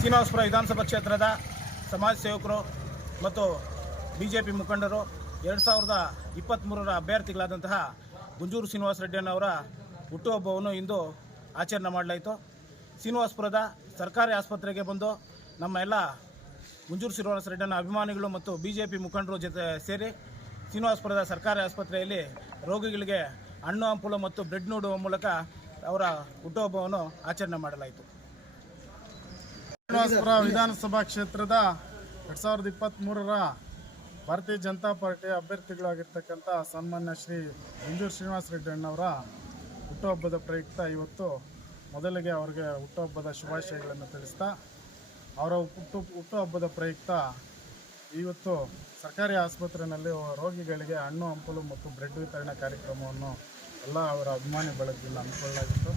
ಶ್ರೀನಿವಾಸಪುರ ವಿಧಾನಸಭಾ ಕ್ಷೇತ್ರದ ಸಮಾಜ ಸೇವಕರು ಮತ್ತು ಬಿಜೆಪಿ ಮುಖಂಡರು ಎರಡು ಸಾವಿರದ ಇಪ್ಪತ್ತ್ ಮೂರರ ಅಭ್ಯರ್ಥಿಗಳಾದಂತಹ ಗುಂಜೂರು ಶ್ರೀನಿವಾಸ ಅವರ ಹುಟ್ಟುಹಬ್ಬವನ್ನು ಇಂದು ಆಚರಣೆ ಮಾಡಲಾಯಿತು ಶ್ರೀನಿವಾಸಪುರದ ಸರ್ಕಾರಿ ಆಸ್ಪತ್ರೆಗೆ ಬಂದು ನಮ್ಮ ಎಲ್ಲ ಗುಂಜೂರು ಶ್ರೀನಿವಾಸ ರೆಡ್ಡನ ಅಭಿಮಾನಿಗಳು ಮತ್ತು ಬಿಜೆಪಿ ಮುಖಂಡರು ಜೊತೆ ಸೇರಿ ಶ್ರೀನಿವಾಸಪುರದ ಸರ್ಕಾರಿ ಆಸ್ಪತ್ರೆಯಲ್ಲಿ ರೋಗಿಗಳಿಗೆ ಹಣ್ಣು ಹಂಪಲು ಮತ್ತು ಬ್ರೆಡ್ ನೋಡುವ ಮೂಲಕ ಅವರ ಹುಟ್ಟುಹಬ್ಬವನ್ನು ಆಚರಣೆ ಮಾಡಲಾಯಿತು ಶ್ರೀನಿವಾಸಪುರ ವಿಧಾನಸಭಾ ಕ್ಷೇತ್ರದ ಎರಡು ಸಾವಿರದ ಇಪ್ಪತ್ತ್ಮೂರರ ಭಾರತೀಯ ಜನತಾ ಪಾರ್ಟಿ ಅಭ್ಯರ್ಥಿಗಳಾಗಿರ್ತಕ್ಕಂಥ ಸನ್ಮಾನ್ಯ ಶ್ರೀ ಮಂಜೂರು ಶ್ರೀನಿವಾಸ ರೆಡ್ಡಿ ಅಣ್ಣವರ ಹುಟ್ಟುಹಬ್ಬದ ಪ್ರಯುಕ್ತ ಇವತ್ತು ಮೊದಲಿಗೆ ಅವರಿಗೆ ಹುಟ್ಟುಹಬ್ಬದ ಶುಭಾಶಯಗಳನ್ನು ತಿಳಿಸ್ತಾ ಅವರ ಹುಟ್ಟು ಹುಟ್ಟುಹಬ್ಬದ ಪ್ರಯುಕ್ತ ಇವತ್ತು ಸರ್ಕಾರಿ ಆಸ್ಪತ್ರೆಯಲ್ಲಿ ರೋಗಿಗಳಿಗೆ ಹಣ್ಣು ಹಂಪಲು ಮತ್ತು ಬ್ರೆಡ್ ವಿತರಣೆ ಕಾರ್ಯಕ್ರಮವನ್ನು ಎಲ್ಲ ಅವರ ಅಭಿಮಾನಿ ಬಳಗದಿಂದ ಅಂದ್ಕೊಳ್ಳಲಾಗಿತ್ತು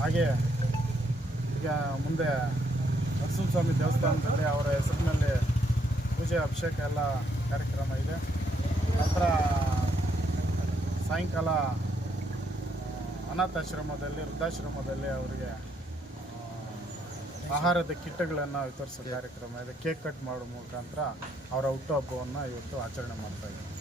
ಹಾಗೆ ಈಗ ಮುಂದೆ ಸ್ವಾಮಿ ದೇವಸ್ಥಾನದಲ್ಲಿ ಅವರ ಹೆಸರಿನಲ್ಲಿ ಪೂಜೆ ಅಭಿಷೇಕ ಎಲ್ಲ ಕಾರ್ಯಕ್ರಮ ಇದೆ ನಂತರ ಸಾಯಂಕಾಲ ಅನಾಥಾಶ್ರಮದಲ್ಲಿ ವೃದ್ಧಾಶ್ರಮದಲ್ಲಿ ಅವರಿಗೆ ಆಹಾರದ ಕಿಟ್ಟಗಳನ್ನು ವಿತರಿಸೋದು ಕಾರ್ಯಕ್ರಮ ಇದೆ ಕೇಕ್ ಕಟ್ ಮಾಡೋ ಮುಖಾಂತರ ಅವರ ಹುಟ್ಟುಹಬ್ಬವನ್ನು ಇವತ್ತು ಆಚರಣೆ ಮಾಡ್ತಾ ಇದ್ದೀವಿ